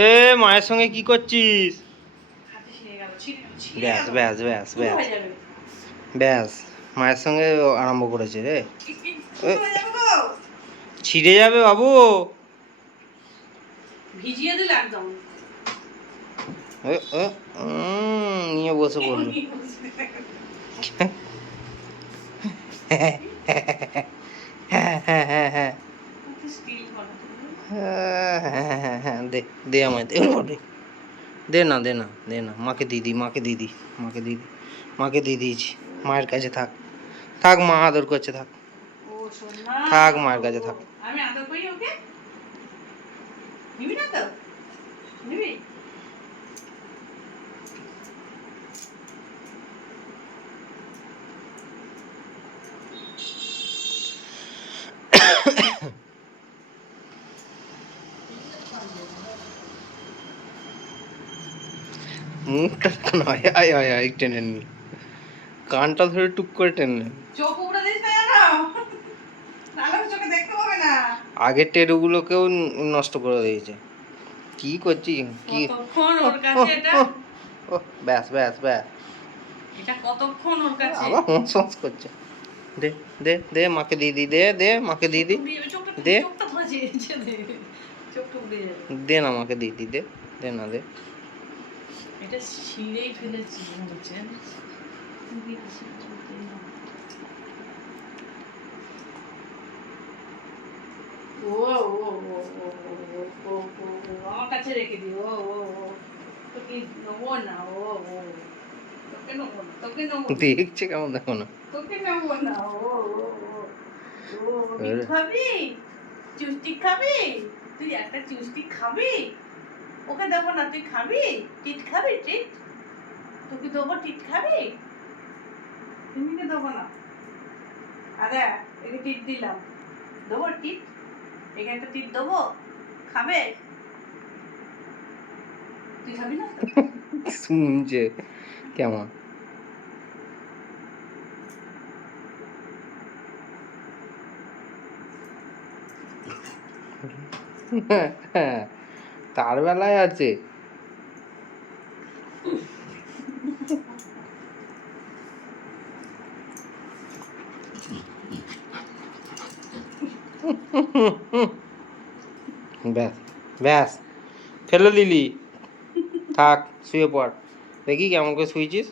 এ মায়ের সঙ্গে কি করছিস? ব্যাস ব্যাস ব্যাস ব্যাস ব্যাস, মায়ের সঙ্গে আরম্ভ করেছে রে। ছিঁড়ে যাবে বাবু। ভিজিয়ে দিলে একদম নিয়ে বসে পড়লো। হ্যাঁ হ্যাঁ হ্যাঁ হ্যাঁ হ্যাঁ হ্যাঁ, দে দে আমায়, দে না দে না দে না, মাকে দিদি মাকে দিদি মাকে দিদি মাকে দিয়ে দিয়েছি। মায়ের কাছে থাক, থাক, মা আদর করছে, থাক থাক, মায়ের কাছে থাক। আমি আদর করি ওকে, নিবি না তো? নিবি? মুখটা নয়, আয় আয় আয়, টেনে নি, কানটা ধরে টুক করে টেনে। চোখ উপড়ে দিস না জানো, নাহলে চোখে দেখতে পাবে না। আগের টেরুগুলোকেও নষ্ট করে দিয়েছে। কি করছি কি? কতক্ষণ ওর কাছে এটা, ব্যাস ব্যাস ব্যাস, এটা কতক্ষণ ওর কাছে। আবার হোঁস হোঁস করছে। দে দে দে, মাকে দিদি, দে দে মাকে দিদি, দে চোখটা ধরেছে, দে চোখটা উড়ে যাবে। দে না মাকে দিদি, দে দে না দে। এটা ছিঁড়েই ফেলেছি বুঝছেন। ও ও ও ও ও আমার কাছে রেখে দিও। ও ও ও তোকে নেবো না। ও ও তোকে নেবো না, তোকে নেবো না, দেখছে কেমন, দেখো না। তোকে নেবো না। ও ও ও ও টিট খাবি? চুস্টি খাবি? তুই একটা চুস্টি খাবি? ওকে দেবো না, তুই খাবি? টিট খাবি? টিট তোকে দেবো, টিট খাবি? তুমিকে দেবো না। আরে একে টিট দিলাম, দেবো টিট? এখানে একটা টিট দেবো, খাবে? তুই খাবি না? শুনছে কেমন। তার বেলায় আছে। ব্যাস ব্যাস, ফেলে দিলি, থাক, শুয়ে পড়। দেখি কেমন করে শুয়েছিস।